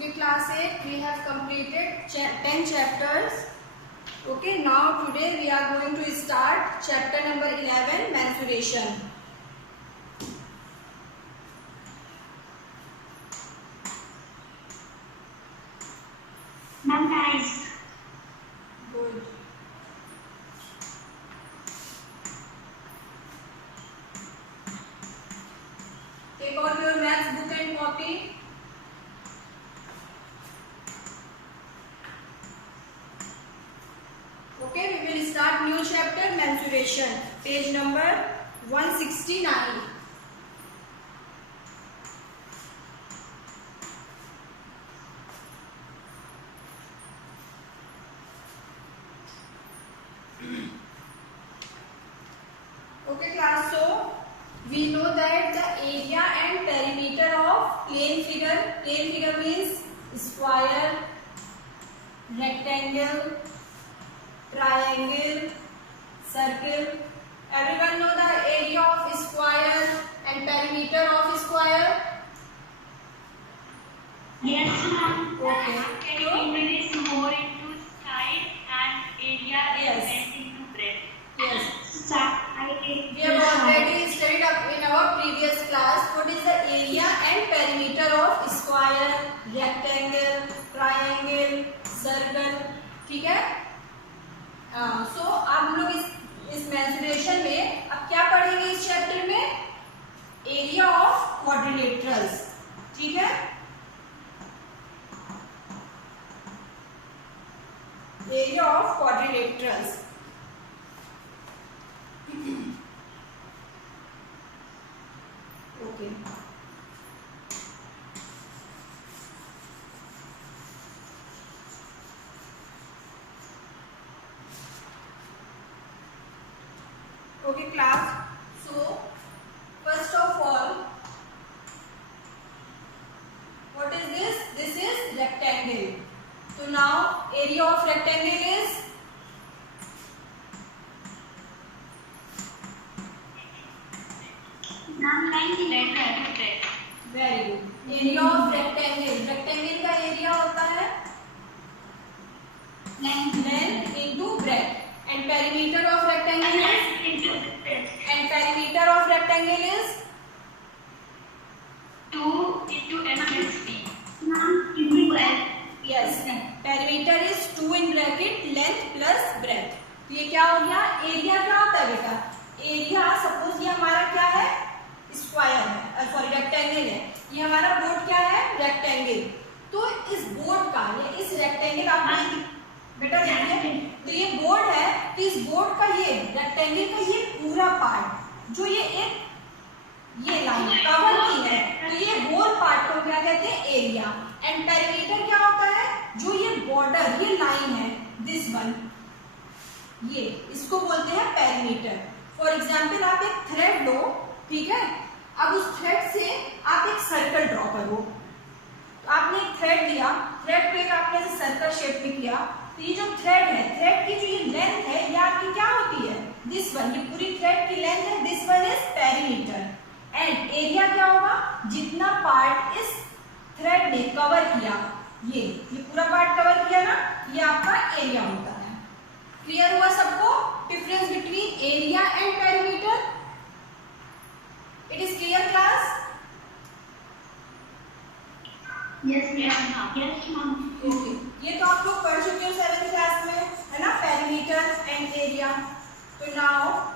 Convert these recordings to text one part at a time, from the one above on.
Okay, class 8, we have completed 10 chapters. Okay, now today we are going to start chapter number 11, mensuration. Ma'am, nice. Good. Take out your maths book and copy. Okay, we will start new chapter, mensuration. Page number 169. Okay, class. So we know that the area and perimeter of plane figure. Plane figure means square, rectangle, triangle, circle. Everyone know the area of square and perimeter of square? Yes, ma'am. Okay. Perimeter is more into side and area is Yes. less into breadth. Yes. We We have already studied up in our previous class what is the area and perimeter of square, rectangle, triangle, circle. ठीक है? So अब हम लोग इस mensuration में अब क्या पढ़ेंगे इस चैप्टर में? Area of quadrilaterals. ठीक है? Area of quadrilaterals. Okay. Okay, class. So, first of all, what is this? This is rectangle. So now, area of rectangle is Ma'am, 90 very good. Area of rectangle. Rectangle का area होता है length into breadth. And perimeter of rectangle is Two into L plus B. Ma'am, into L. yes. Perimeter is 2 in bracket length plus breadth. तो ये क्या हो गया? Area क्या होता है बेटा? एरिया सपोज ये हमारा क्या है? स्क्वायर है, सॉरी रेक्टेंगल है. ये हमारा बोर्ड क्या है? रेक्टेंगल. तो इस बोर्ड का ये इस रेक्टेंगल आप बेटा देखिए, तो ये बोर्ड है. तो इस बोर्ड का ये रेक्टेंगल का ये पूरा पार्ट जो ये लाइन कवर की है, तो ये होल पार्ट को क्या कहते हैं? एरिया. एंड पेरीमीटर क्या होता है? जो ये बॉर्डर ये लाइन है दिस वन, ये इसको बोलते हैं पेरीमीटर. फॉर एग्जाम्पल आप एक थ्रेड लो, ठीक है? अब उस थ्रेड से आप एक सर्कल ड्रॉ करो. तो आपने एक थ्रेड लिया, थ्रेड पे आपने ऐसे सर्कल शेप में किया. तो ये जो थ्रेड है, थ्रेड की जो ये लेंथ है ये आपकी क्या होती है? This one. ये पूरी थ्रेड की लेंथ है. This one is perimeter. And area क्या होगा? जितना पार्ट इस थ्रेड ने कवर किया, ये पूरा पार्ट कवर किया ना, ये आपका एरिया होता है. क्लियर हुआ सबको? Difference between area and perimeter. It is clear class? Yes, ma'am. Okay. ये तो आप लोग पढ़ चुके हो 7th क्लास में, है ना? Perimeter and area. तो नाउ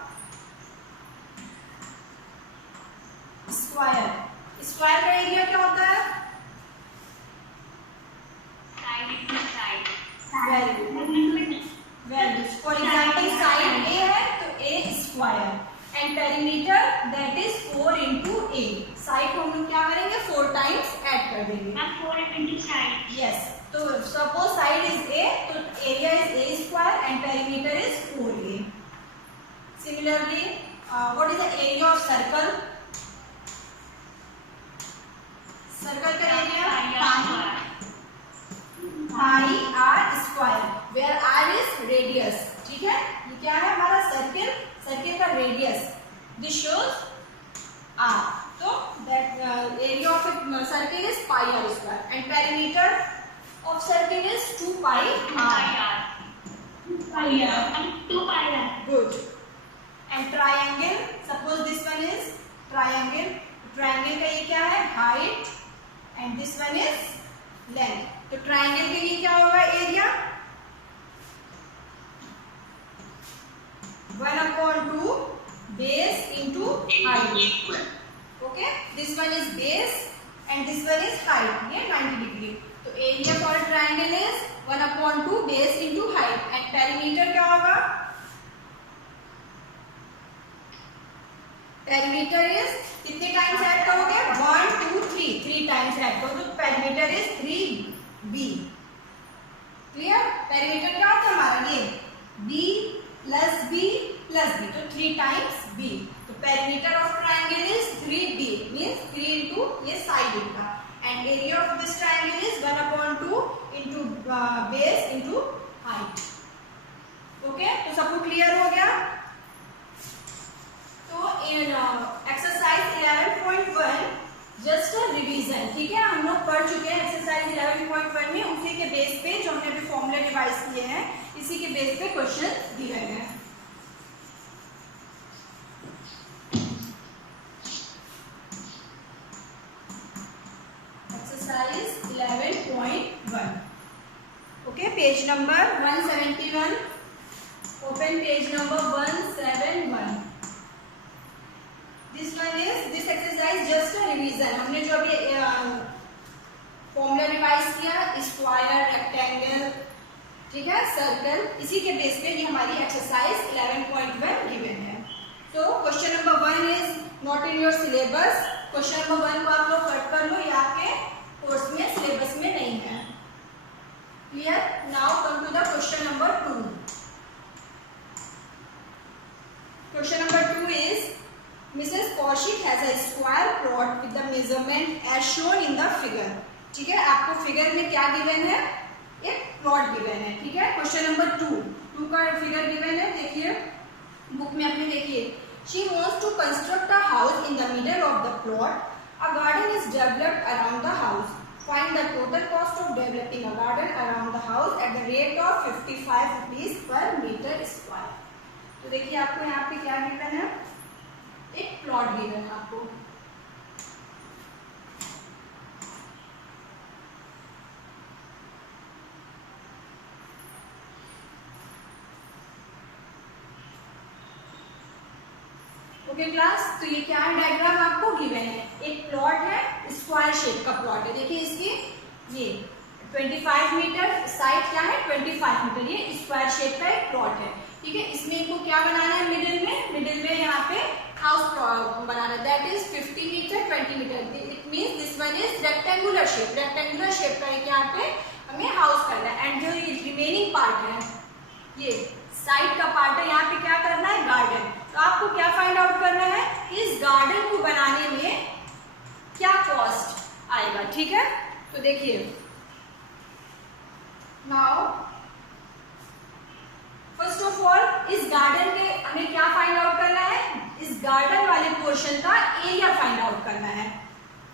स्क्वायर. स्क्वायर का एरिया क्या होता है? Side into side. Very good. Very good. For example side a है तो a square and perimeter that is 4 into a. Side को हम लोग क्या करेंगे? 4 टाइम्स ऐड कर देंगे. Ma'am, 4 into side. यस. तो सपोज साइड इज ए, तो area is a square and perimeter is 4a. Similarly what is the area of circle? लिया 2 पाई r. Good. And triangle, suppose this one is triangle. Triangle का ये क्या है? Height. And this one is length. तो triangle के लिए क्या होगा area? 1/2 base into height. Okay. This one is base and this one is height. ये 90 degree. तो area for triangle is 1/2 base into height. And perimeter क्या होगा? Perimeter is कितने टाइम्स ऐड करोगे? 1 2 3 टाइम्स ऐड करो. तो perimeter is 3b. Clear? Perimeter क्या होता है हमारा? ये b plus b plus b. तो 3 टाइम्स b. तो perimeter of triangle is 3b means 3 into ये साइड इनका. And area of this triangle is 1/2 into base into height. Okay, तो सबको क्लियर हो गया? तो in exercise 11.1 just a revision. ठीक है, हम लोग पढ़ चुके हैं एक्सरसाइज 11.1 में. उसी के बेस पे जो हमने अभी फॉर्मूला रिवाइज किए हैं, इसी के बेस पे क्वेश्चन दिए गए हैं. Exercise 11.1. Okay, page number 171. Open page number 171. This one is this exercise just a revision. हमने जो अभी फॉर्मूला रिवाइज किया, स्क्वायर, रेक्टेंगल, ठीक है, सर्कल, इसी के बेस पे ये हमारी एक्सरसाइज 11.1 गिवन है. तो question number 1 is not in your syllabus. Question number 1 को आप लोग कट कर लो, ये आपके कोर्स में सिलेबस में नहीं है. Clear? Now come to the question number 2. Question number 2 is Mrs. Kaushik has a square plot with the measurement as shown in the figure. ठीक है, आपको फिगर में क्या गिवन है? एक प्लॉट गिवन है. ठीक है. क्वेश्चन नंबर 2 का फिगर गिवन है. देखिए बुक में अपने देखिए. She wants to construct a house in the middle of the plot. A garden is developed around the house. Find the total cost of developing a garden around the house at the rate of 55 rupees per meter square. तो देखिए आपको यहाँ पे क्या given है? एक plot given है आपको. ओके क्लास, तो ये क्या है? डायग्राम आपको गिवन है. एक प्लॉट है, स्क्वायर शेप का प्लॉट है. देखिए इसकी ये 25 मीटर, साइड क्या है? 25 मीटर. ये स्क्वायर शेप का एक प्लॉट है. ठीक है. इसमें इनको क्या बनाना है? मिडिल में यहाँ पे हाउस बनाना है. That is 50 metre 20 metre. It means this one is rectangular shape. Rectangular shape का एक यहाँ पे हमें हाउस करना है. एंड जो रिमेनिंग पार्ट है, ये साइड का पार्ट है, यहाँ पे क्या करना है? गार्डन. तो आपको क्या फाइंड आउट करना है? इस गार्डन को बनाने में क्या कॉस्ट आएगा. ठीक है. तो देखिए नाउ फर्स्ट ऑफ ऑल इस गार्डन के हमें क्या फाइंड आउट करना है? इस गार्डन वाले पोर्शन का एरिया फाइंड आउट करना है.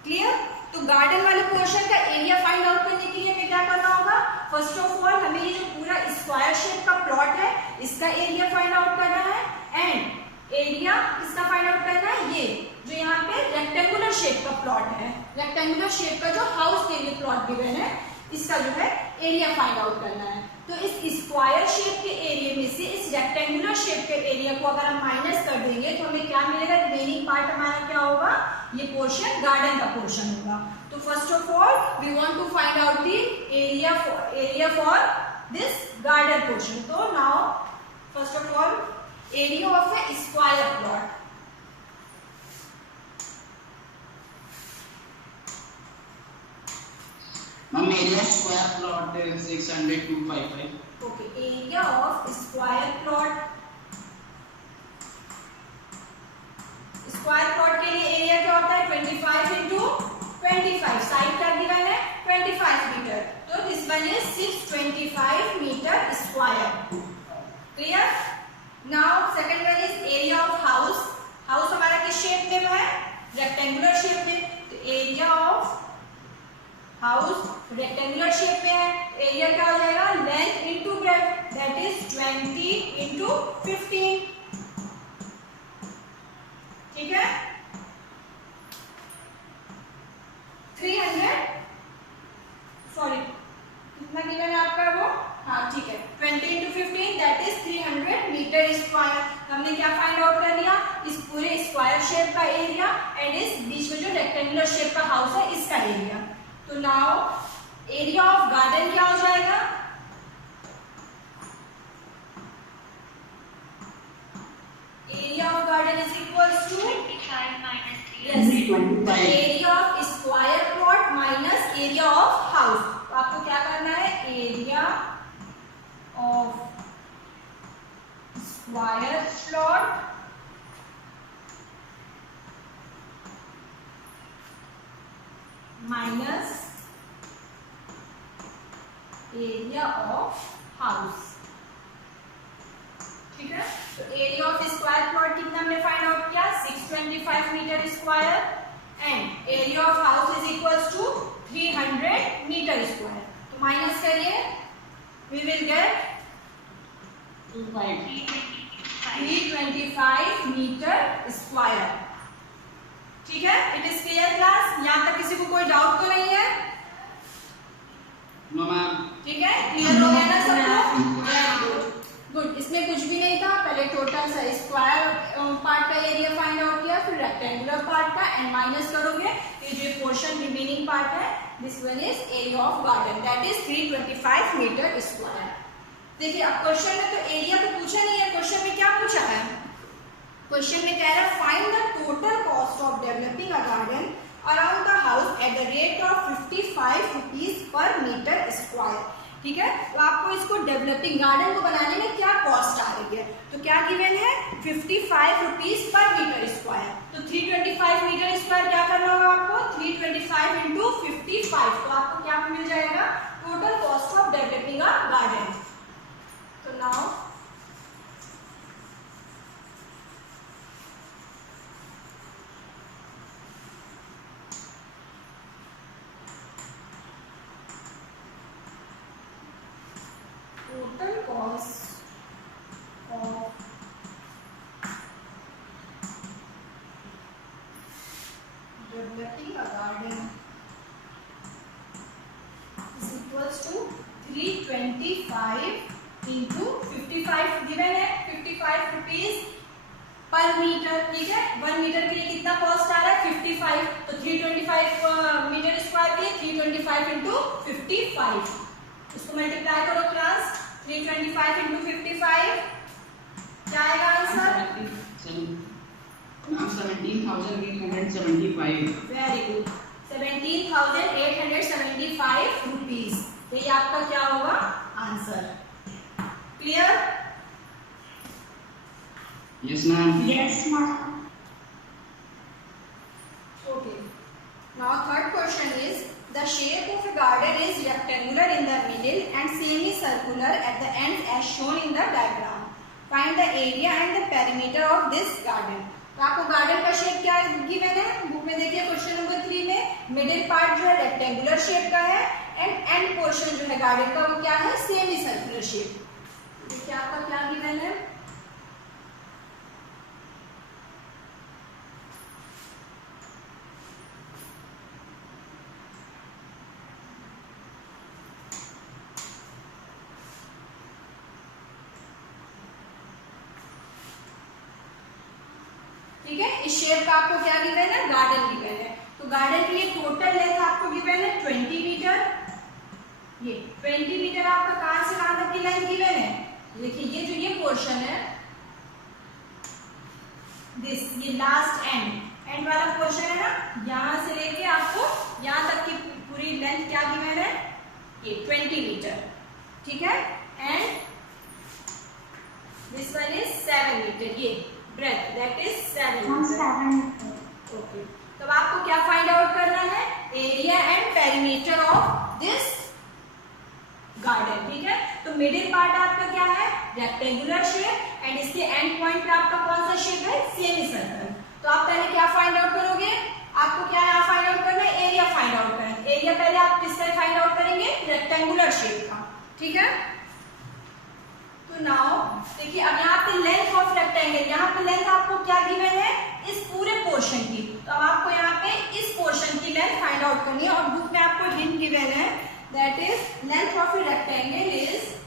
क्लियर? तो गार्डन वाले पोर्शन का एरिया फाइंड आउट करने के लिए हमें क्या करना होगा? फर्स्ट ऑफ ऑल हमें ये जो पूरा स्क्वायर शेप का प्लॉट है, इसका एरिया फाइंड आउट करना है. एंड एरिया इसका फाइंड आउट करना है. ये जो यहाँ पे रेक्टेंगुलर शेप का प्लॉट है, रेक्टेंगुलर शेप का जो हाउस के लिए प्लॉट गिवन है, इसका जो है एरिया फाइंड आउट करना है. तो इस स्क्वायर शेप के एरिया में से इस रेक्टेंगुलर शेप के एरिया को अगर हम माइनस कर देंगे तो हमें क्या मिलेगा? रिमेनिंग पार्ट हमारा क्या होगा? ये पोर्शन गार्डन का पोर्शन होगा. तो first of all we want to find out the area for this garden portion. तो now first of all area of a square plot. Ma'am area square plot 600,255. Okay, area of square plot. Square plot के लिए area क्या होता है? 25 into 25. Side का given है 25 metre. तो this one is 625 metre square. Clear? Now second one is area of house. House हमारा किस शेप में है? रेक्टेंगुलर शेप में. तो area of house rectangular shape में है, एरिया क्या हो जाएगा, length into breadth, that is 20 into 15, ठीक है। 300 सॉरी कितना गिवन है आपका वो, हाँ ठीक है, 20 into 15 that is 300 metre square. हमने क्या फाइंड आउट कर लिया, इस पूरे स्क्वायर शेप का एरिया एंड इस बीच में जो रेक्टेंगुलर शेप का हाउस है इसका एरिया। तो नाउ एरिया ऑफ गार्डन क्या हो जाएगा, area of garden is equals to 25 minus 300. 25. Area of square plot minus area of house. तो आपको क्या करना है, area of square plot minus area of house, ठीक है। तो एरिया ऑफ स्क्वायर प्लॉट कितना हमने फाइंड आउट किया, 625 metre square and area of house is equals to 300 metre square. तो माइनस करिए, we will get 325 metre square, ठीक है। इट इज क्लियर क्लास, यहाँ तक किसी को कोई डाउट तो नहीं है, नो मैम। ठीक है, क्लियर हो गया ना सबको, वेरी गुड गुड। इसमें कुछ भी नहीं था, पहले टोटल सा स्क्वायर पार्ट का एरिया फाइंड आउट किया, फिर रेक्टेंगुलर पार्ट का एंड माइनस करोगे, ये जो पोर्शन रिमेनिंग पार्ट है, this one is area of garden that is 325 metre square. देखिए अब क्वेश्चन में तो एरिया तो पूछा नहीं है, क्वेश्चन में क्या पूछा है, क्वेश्चन में कह रहा है find the total cost of developing a garden around the house at the rate of 55 rupees per metre square, ठीक है। तो आपको इसको डेवलपिंग गार्डन को बनाने में क्या कॉस्ट आ रही है, तो क्या गिवन है 55 रुपीज पर मीटर स्क्वायर। तो 325 मीटर स्क्वायर क्या करना होगा आपको, 325 इंटू 55, तो आपको क्या मिल जाएगा, total cost of developing a garden. तो now total cost of developing a garden is equals to 325 into 55 given है 55 रुपीज पर मीटर, ठीक है। 1 मीटर के लिए कितना कॉस्ट आ रहा है 55, तो 325 मीटर स्क्वायर के लिए 325 इंटू 55, इसको मल्टीप्लाई करो क्लास, 325 इंटू 55 क्या आएगा आंसर, 17,875। वेरी गुड, 17,875 रुपीज, ये आपका क्या होगा answer. Clear, yes ma'am. Yes, ma'am. okay. Now third question is the shape of a garden is rectangular in the middle and semicircular at the end as shown in the diagram. Find the area and the perimeter of this garden. तो आपको garden का shape क्या given है, book में देखिए question number 3 में middle part जो है रेक्टेंगुलर शेप का है एंड एंड पोर्शन जो है गार्डन का वो क्या है, सेमी सर्कुलर शेप। देखिए आपका क्या गिवन है, ठीक है। इस शेप का आपको क्या गिवन है, गार्डन गिवन है। तो गार्डन के लिए टोटल लेंथ आपको गिवन है 20 मीटर, ये 20 मीटर आपका कहां से कहां तक की लेंथ गिवन है, देखिए ये जो ये पोर्शन है दिस, ये लास्ट एंड वाला पोर्शन है ना, यहां से लेके आपको यहां तक की पूरी लेंथ क्या गिवन है, ये 20 मीटर, ठीक है। And this one is 7 metre, ये breadth that is 7 metre, okay. तो आपको क्या फाइंड आउट करना है, area and perimeter of this garden, ठीक है। तो मिडिल पार्ट आपका क्या है, रेक्टेंगुलर शेप एंड इसके एंड पॉइंट पे आपका कौन सा शेप है, सेमी सर्कल। तो आप पहले क्या फाइंड आउट करोगे, आपको क्या यहाँ फाइंड आउट करना है, एरिया फाइंड आउट करना है। एरिया पहले आप किस रेक्टेंगुलर शेप का, ठीक है। तो नाउ देखिए अब यहाँ पे लेंथ ऑफ रेक्टेंगल, यहाँ पे लेंथ आपको क्या गिवन है, इस पूरे पोर्शन की। तो अब आपको यहाँ पे इस पोर्शन की लेंथ फाइंड आउट करनी है और बुक में आपको हिंट गिवन है, that is length of a rectangle is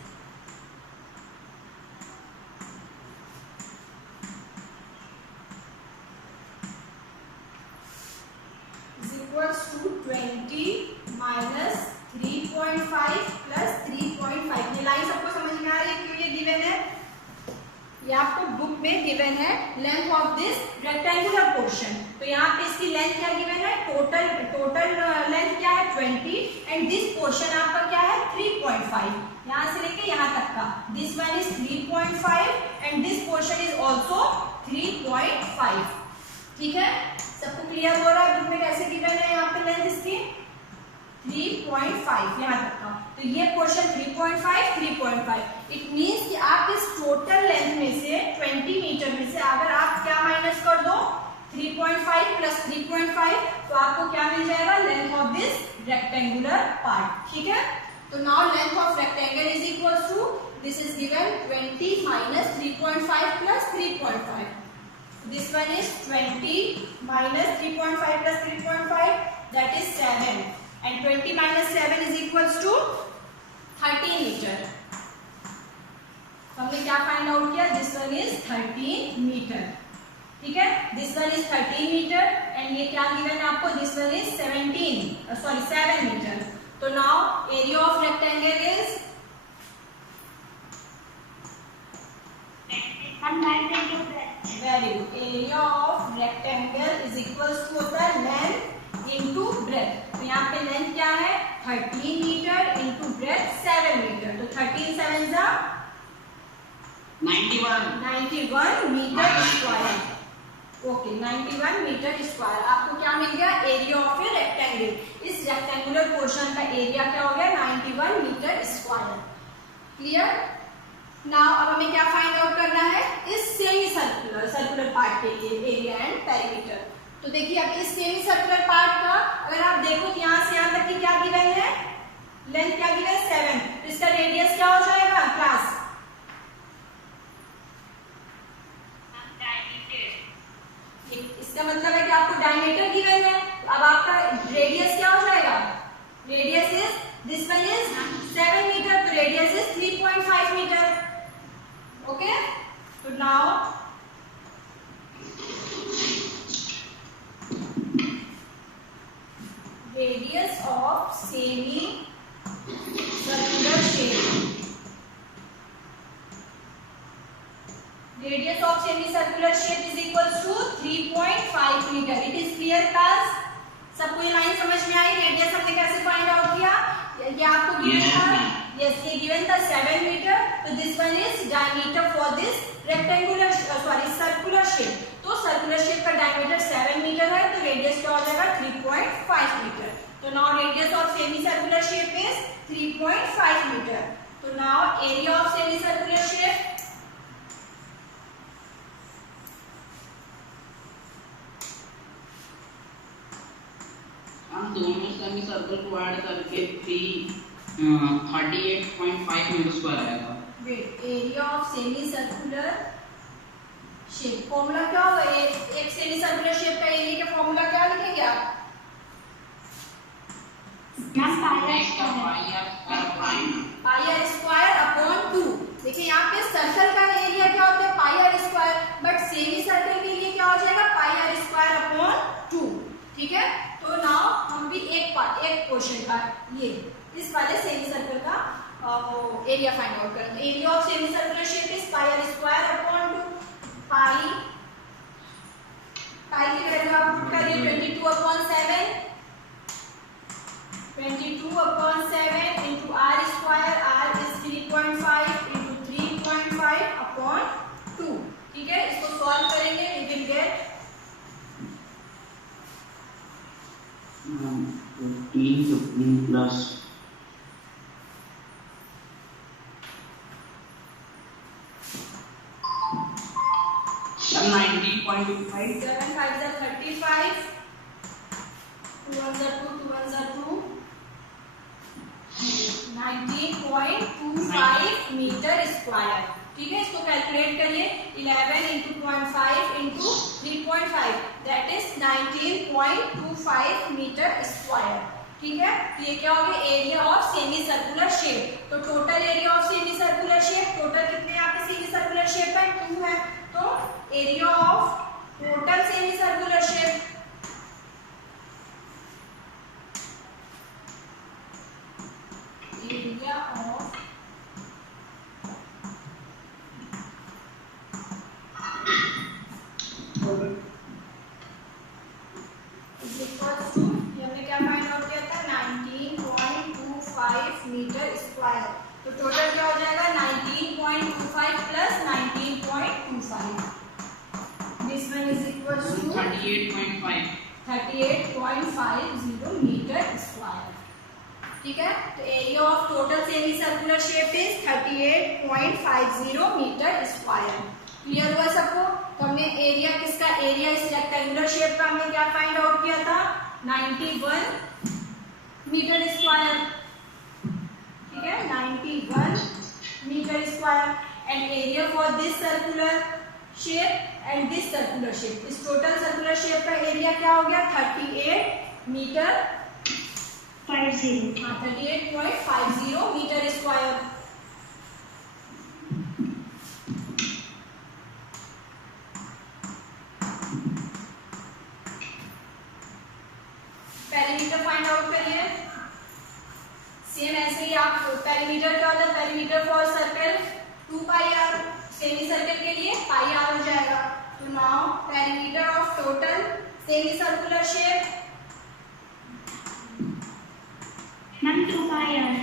equals to 20 minus 3.5 plus 3.5। ये लाइन सबको समझ में आ रही है क्यों ये गिवन है, ये आपको बुक में गिवन है length of this rectangular portion. तो यहाँ पे इसकी लेंथ क्या गिवन है, टोटल लेंथ क्या है 20 एंड दिस पोर्शन आपका क्या है 3.5, यहाँ से लेके यहाँ तक का। This one is 3.5 and this portion is also 3.5, ठीक है। सबको क्लियर हो रहा है बुक में कैसे गिवन है यहाँ पे लेंथ इसकी 3.5 यहाँ तक का। तो ये पोर्शन 3.5 इट मींस कि आप इस टोटल लेंथ में से 20 मीटर में से अगर आप क्या माइनस कर दो 3.5 प्लस 3.5 तो आपको क्या मिल जाएगा, length of this rectangular part, ठीक है। तो now length of rectangle is equals to this is given 20 minus 3.5 plus 3.5। This one is 20 minus 3.5 plus 3.5, that is 7, and 20 minus 7 is equals to 13 meter. तो हमने क्या फाइंड आउट किया, this one is 13 metre, ठीक है। This one is 13 metre and ये क्या given है आपको, दिस वन इज 7 मीटर। तो now area of rectangle is very good, area of rectangle is equals to होता है लेंथ इनटू ब्रेथ। तो यहाँ पे लेंथ क्या है 13 मीटर इनटू ब्रेथ 7 मीटर। तो 13 7 जा 91 metre square. Okay 91 metre square आपको क्या मिल गया, एरिया ऑफ ए रेक्टेंगल। इस रेक्टेंगुलर पोर्शन का एरिया क्या हो गया 91 मीटर स्क्वायर। क्लियर। नाउ अब हमें क्या फाइंड आउट करना है, इस सेमी सर्कुलर पार्ट के लिए एरिया एंड पेरीमीटर। तो देखिए अब इस सेमी सर्कुलर पार्ट का अगर आप देखो तो यहाँ से यहाँ तक की क्या गिवन है, लेंथ क्या गिवन है 7, तो इसका रेडियस क्या हो जाएगा क्लास, इसका मतलब है कि आपको डायमीटर गिवन है। तो अब आपका रेडियस क्या हो जाएगा, radius is this one is 7 metre, तो रेडियस इज 3.5 मीटर। ओके तो now radius of semi circular shape, radius of semi circular shape is equals to 3.5 metre. It is clear class, सबको ये लाइन समझ में आई। Radius हमने कैसे find out किया, ये आपको गिवन था, यस ये गिवन था 7 मीटर। तो this one is diameter for this rectangular circular shape. तो सर्कुलर शेप का डायमीटर 7 मीटर है, तो रेडियस क्या हो जाएगा 3.5 मीटर। तो now radius of semi circular shape is 3.5 metre. तो now area of semi circular shape हम दोनों सेमी सर्कल को ऐड करके 38.5 मीटर स्क्वायर आएगा। Wait, area of semi circular shape formula क्या होगा, एक सेमी सर्कुलर शेप का एरिया का फॉर्मूला क्या लिखेंगे आप, पाई आर स्क्वायर अपॉन 2। देखिए यहाँ पे सर्कल का एरिया क्या होता है pi r square, but semi circle के लिए क्या हो जाएगा पाई आर स्क्वायर अपॉन 2, ठीक है। तो नाउ हम भी एक पोर्शन का ये इस वाले सेमी सर्कल का एरिया फाइंड आउट करेंगे। Area of semi circular shape is pi r square upon 2। Pi की वैल्यू आप पुट करिए 22/7 22/7 into r square, r is 3.5 into 3.5 upon 2, ठीक है। इसको सॉल्व करेंगे, we will get 15 plus 90.25, 7 5s are 35, 2 1s are 2, 2 1s are 2, 19.25 metre square. ठीक है, इसको कैलकुलेट करिए। 11 into 0.5 into 3.5 that is 19.25 metre square. ठीक है, तो ये क्या हो गया, area of semi circular shape. तो total area of semi circular shape, total कितने यहाँ पे सेमी सर्कुलर शेप है, 2 है। तो area of total semi circular shape, area of is equal to, हमने क्या फाइंड आउट किया था, 19.25 मीटर स्क्वायर। तो टोटल क्या हो जाएगा, 19.25 प्लस 19.25, this one is equal to 38.5 38.50 metre square. ठीक है, तो area of total semi circular shape is 38.50 metre square. Clear हुआ सबको? तो हमने एरिया किसका, एरिया इस रेक्टेंगुलर शेप का हमने क्या फाइंड आउट किया था, 91 मीटर स्क्वायर। ठीक है, 91 metre square. And area for this circular shape and this circular shape, इस टोटल सर्कुलर शेप का एरिया क्या हो गया, 38 metre 38.50 metre square. Perimeter find out करिए। सेम ऐसे ही आप पेरीमीटर का होता है, perimeter for circle 2 pi r, semi circle के लिए पाई आर हो जाएगा। तो now perimeter of total semi circular shape, ma'am 2 pi r.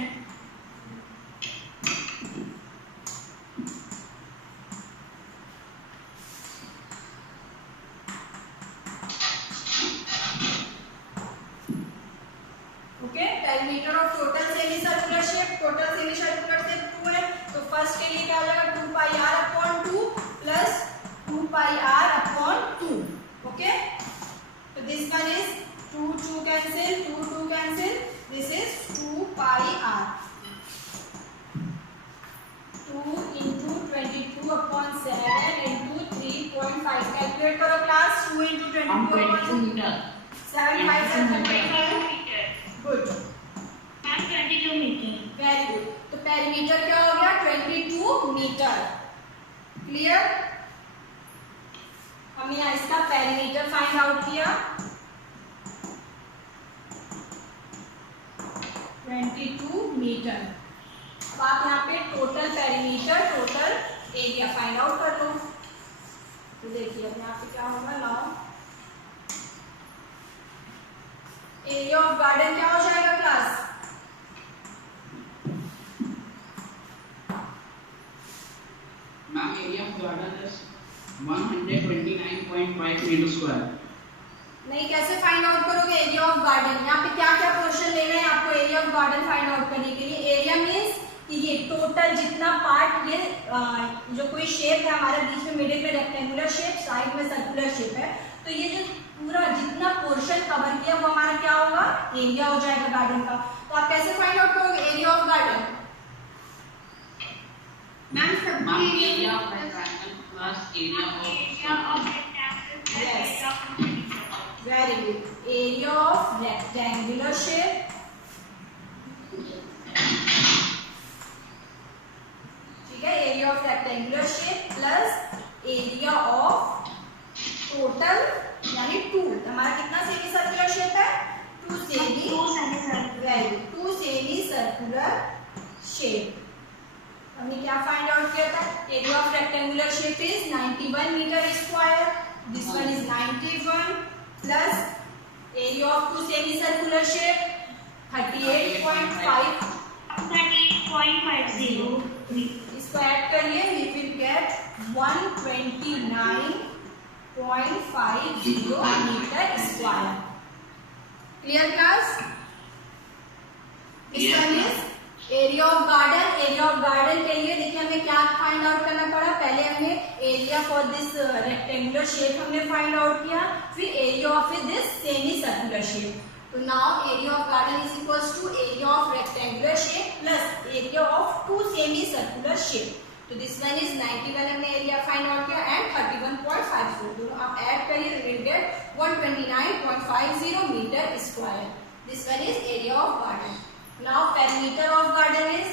Okay, perimeter of total semi circular shape, total semi circular shape 2 है। तो फर्स्ट के लिए क्या हो जाएगा, 2 pi r upon 2 plus 2 pi r upon 2। Okay, तो this one is 2 2 cancel, 2 2 cancel, this is 2 pi r. 2 into 22 upon 7 into 3.5, calculate करो class. 2 into 22 हम upon 22 metre 7 5 7 25, good, ma'am 22 metre. Very good. तो perimeter क्या हो गया, 22 metre. Clear? हमने यहाँ इसका पेरीमीटर फाइंड आउट किया, 22 मीटर। अब आप यहाँ पे total perimeter, total area find out कर लो। तो देखिए अब यहाँ पे क्या होगा, नाउ एरिया ऑफ गार्डन क्या हो जाएगा class, ma'am area of garden is 129.5 metre square. नहीं, कैसे फाइंड आउट करोगे एरिया ऑफ गार्डन, यहाँ पे क्या क्या पोर्शन लेना है आपको area of garden find out करने के लिए। एरिया मीन्स कि ये टोटल जितना पार्ट, ये जो कोई शेप है हमारे बीच में, मिडिल में रेक्टेंगुलर शेप, साइड में सर्कुलर शेप है, तो ये जो पूरा जितना पोर्शन कवर किया वो हमारा क्या होगा, एरिया हो जाएगा गार्डन का। तो आप कैसे फाइंड आउट करोगे area of garden, ma'am ma'am area of rectangle plus area of Yes. Very good, area of rectangular shape ठीक है, area of rectangular shape plus area of total यानी 2, हमारा कितना सेमी सर्कुलर शेप है, 2 semi, very good, 2 semi circular shape. हमने क्या find out किया था, area of rectangular shape is 91 metre square, this one is 91 plus area of 2 semi circular shape 38.5, इसको add करिए, we will get 129.50 metre square. Clear class? This one is area of garden. Area of garden के लिए देखिए हमें क्या find out करना पड़ा, पहले हमने area for this rectangular shape हमने फाइंड आउट किया, फिर area of this semi circular shape. तो now area of garden is equals to area of rectangular shape plus shape. तो दिस वन इज 91 हमने एरिया फाइंड आउट किया and 31.54 दोनों आप add करिए will get 129.50 metre square. This one is area of garden. Now perimeter of garden is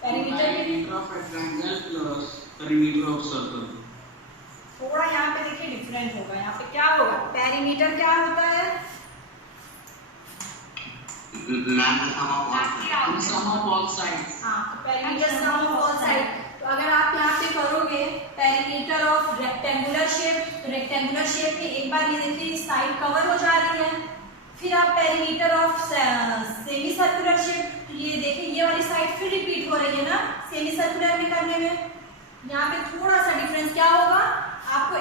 Perimeter of rectangle plus perimeter of circle. थोड़ा यहाँ पे देखिए डिफरेंट होगा। यहाँ पे क्या होगा, पेरीमीटर क्या होता है, Sum of all sides. हाँ तो perimeter sum of all side. तो अगर आप यहाँ पे करोगे पेरीमीटर ऑफ रेक्टेंगुलर शेप, तो रेक्टेंगुलर शेप में एक बार ये देखिए साइड कवर हो जा रही है। फिर आप perimeter of semi circular shape, तो ये देखिए ये वाली साइड फिर रिपीट हो रही है ना सेमी सर्कुलर में करने में। यहाँ पे थोड़ा सा डिफरेंस क्या होगा, आपको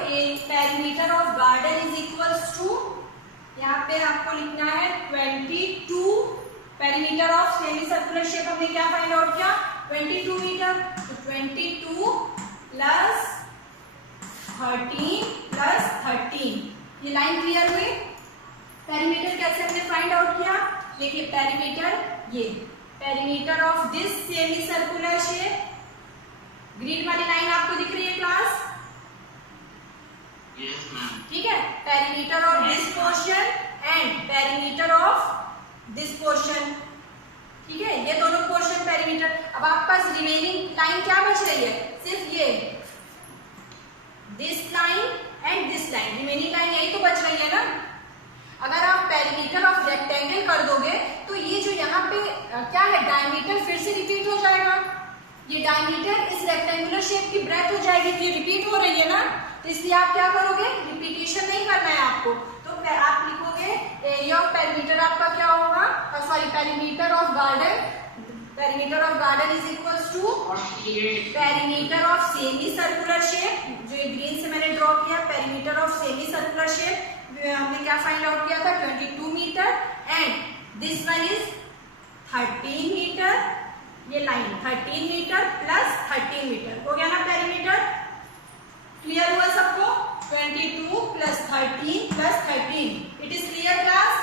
perimeter of garden is equals to, यहाँ पे आपको लिखना है 22। Perimeter of semi circular shape हमने क्या फाइंड आउट किया, 22 मीटर। तो 22 प्लस 13 प्लस 13, ये लाइन क्लियर हुई। पेरीमीटर कैसे हमने फाइंड आउट किया, देखिए पेरीमीटर, ये perimeter of this semi circular shape, green वाली लाइन आपको दिख रही है क्लास, ठीक है। Perimeter of this portion and perimeter of this portion, ठीक है, ये दोनों पोर्शन पेरीमीटर। अब आपके पास रिमेनिंग लाइन क्या बच रही है, सिर्फ ये this line and this line, remaining line यही तो बच रही है ना। अगर आप पेरीमीटर ऑफ रेक्टेंगल कर दोगे तो ये जो यहाँ पे क्या है डायमीटर फिर से रिपीट हो जाएगा। ये डायमीटर इस रेक्टेंगुलर शेप की ब्रेथ हो जाएगी, ये रिपीट हो रही है ना, तो इसलिए आप क्या करोगे, रिपीटेशन नहीं करना है आपको। तो आप लिखोगे एरिया ऑफ पेरीमीटर आपका क्या होगा, sorry perimeter of garden, perimeter of garden is equals to perimeter of semi circular shape, जो ग्रीन से मैंने ड्रॉ किया, perimeter of semi circular shape हमने क्या फाइंड आउट किया था 22 metre and this one is 13 metre, ये लाइन 13 मीटर प्लस 13 मीटर हो गया ना पेरीमीटर। क्लियर हुआ सबको, 22 plus 13 plus 13, it is clear class?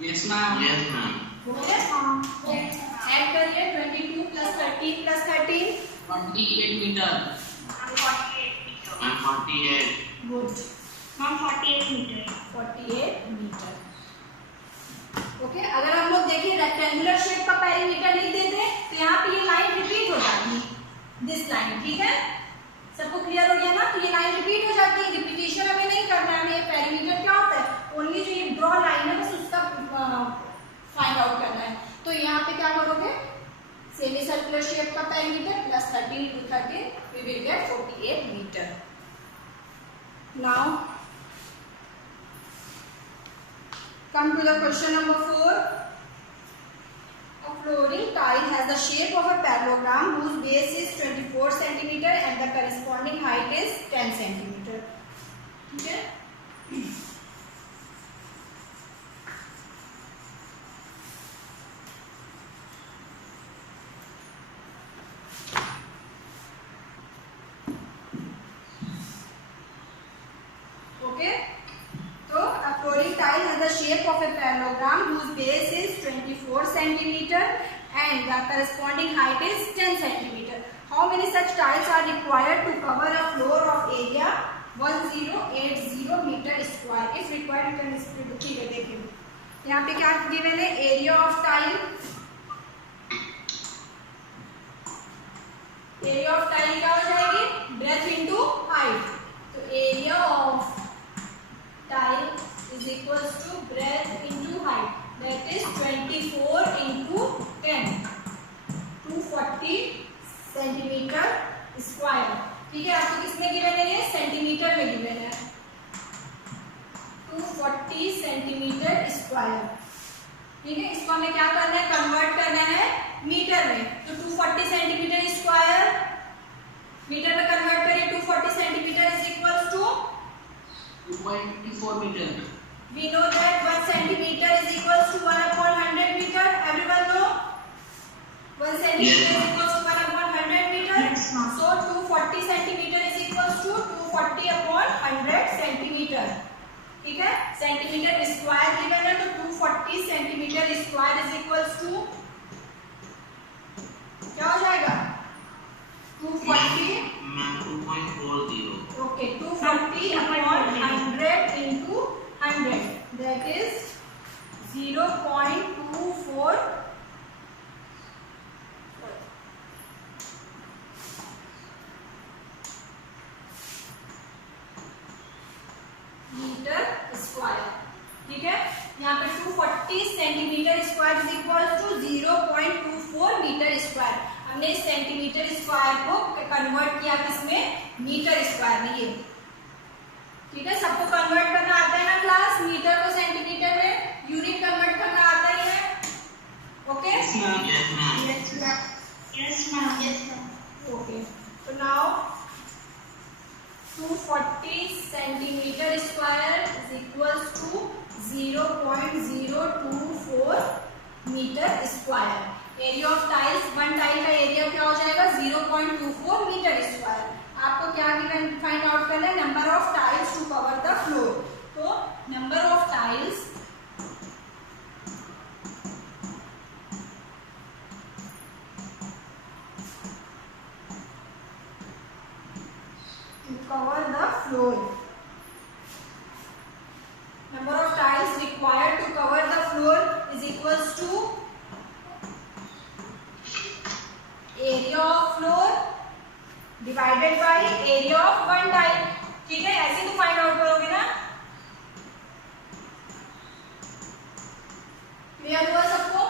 Yes ma'am. Yes ma'am. हो गया, ऐड करिए 22 plus 13 plus 13 28 meter. 148. Good, 48 metre. 48 metre. Okay, अगर हम लोग देखिए रेक्टेंगुलर शेप का पेरीमीटर लिख देते तो यहाँ पे ये लाइन रिपीट हो जाती है, दिस लाइन, ठीक है, सबको क्लियर हो गया ना। तो ये लाइन रिपीट हो जाती है, रिपीटेशन हमें नहीं करना है, हमें पेरीमीटर क्या होता है, ओनली जो ये ड्रॉ लाइन है बस उसका फाइंड आउट करना है। तो यहाँ पे क्या करोगे, सेमी सर्कुलर शेप का perimeter plus 13 into 13 we will get 48 meter. Now come to the question number 4. A flooring tile has the shape of a parallelogram whose base is 24 cm and the corresponding height is 10 cm. Okay? Okay? So a flooring tile has the shape of a parallelogram whose base is 24 cm and the corresponding height is 10 cm. How many such tiles are required to cover a floor of area 1080 meter square? If required, you can split. ठीक है, देखिए यहाँ पे क्या given है, area of tile, area of tile क्या हो जाएगी, ब्रेथ इनटू हाइट। तो area of tile is equals to breadth into height, that is 24 into 10, 240 centimetre square. ठीक है, आपको किसमें गिवन है, ये सेंटीमीटर में गिवन है, 240 सेंटीमीटर स्क्वायर। ठीक है, इसको हमें क्या करना है, कन्वर्ट करना है मीटर में। तो 240 सेंटीमीटर स्क्वायर मीटर में कन्वर्ट करिए, 240 centimetre is equals to 2.54 meter. We know that 1 centimeter is equals to 1/100 meter. Everyone know 1 centimeter is equals to 1/100 meter. Yes, ma'am. So 240 centimeter is equals to 240/100 centimeter. ठीक है, centimetre square given है, तो 240 centimetre square is equals to क्या हो जाएगा 240 2.40 okay 240 upon 100 into 100 that is 0.24 metre square. ठीक है, यहाँ पे 240 centimetre square is equal to 0.24 metre square. हमने सेंटीमीटर स्क्वायर को कन्वर्ट किया किसमें, मीटर स्क्वायर में। ये ठीक है, सबको कन्वर्ट करना आता है ना क्लास, मीटर को सेंटीमीटर में यूनिट कन्वर्ट करना आता ही है। ओके ओके, तो now 240 centimetre square is equals to 0.024 metre square. Area of tiles, one tile का एरिया क्या हो जाएगा 0.24 मीटर स्क्वायर। आपको क्या फाइंड आउट करना है, number of tiles to cover the floor. तो number of tiles to cover the floor. Number of tiles required to cover the floor is equals to area of floor divided by area of one tile. ठीक है, ऐसे तो find out करोगे ना। Clear हुआ सबको?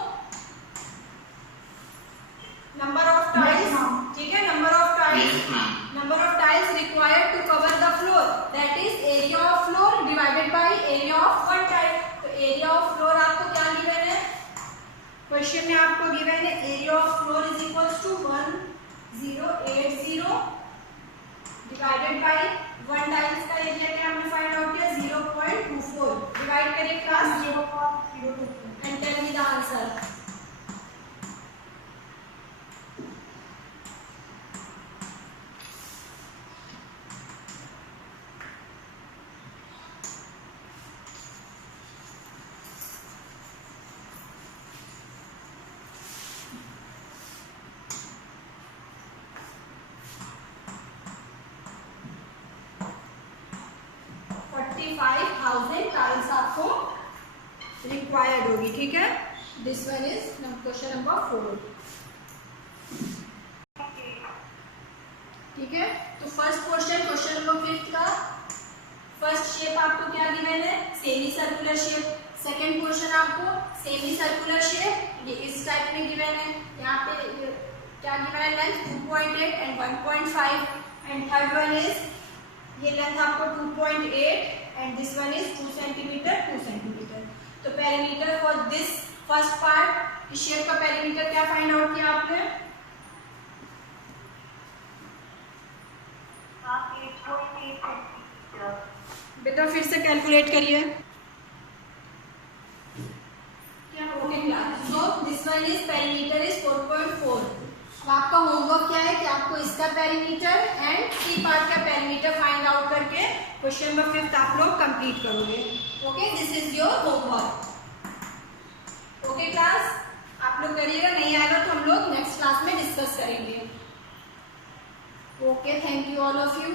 Number of tiles, ठीक है, number of tiles, number of tiles required to cover the floor, that is area of floor divided by area of one tile. तो area of floor आपको क्या given है, क्वेश्चन में आपको गिवन है area of floor is equals to 1080 divided by one tiles का area क्या हमने फाइंड आउट किया 0.24। डिवाइड करें class 0.024 and tell me the answer. Tiles आपको रिक्वायर्ड होगी। ठीक है, this one is question number 4। ठीक है, तो फर्स्ट क्वेश्चन नंबर 5 का फर्स्ट शेप आपको क्या गिवन है, semi circular shape. Second question आपको सेमी सर्कुलर शेप, ये इस टाइप में गिवन है। यहाँ पे क्या गिवन है, length 2.8 and 1.5 and third one is ये लेंथ आपको 2.8 and this one is 2 centimetre 2 centimetre. तो perimeter for this first part, इस शेप का पेरीमीटर क्या फाइंड आउट किया आपने, बेटा फिर से कैलकुलेट करिए। Okay class, so this one is perimeter is 4.4। आपका होमवर्क क्या है कि आपको इसका पेरीमीटर एंड सी पार्ट का पेरीमीटर फाइंड आउट करके क्वेश्चन नंबर 5 आप लोग कंप्लीट करोगे। Okay, this is your homework. Okay class, आप लोग करिएगा, नहीं आएगा तो हम लोग नेक्स्ट क्लास में डिस्कस करेंगे। Okay, thank you all of you.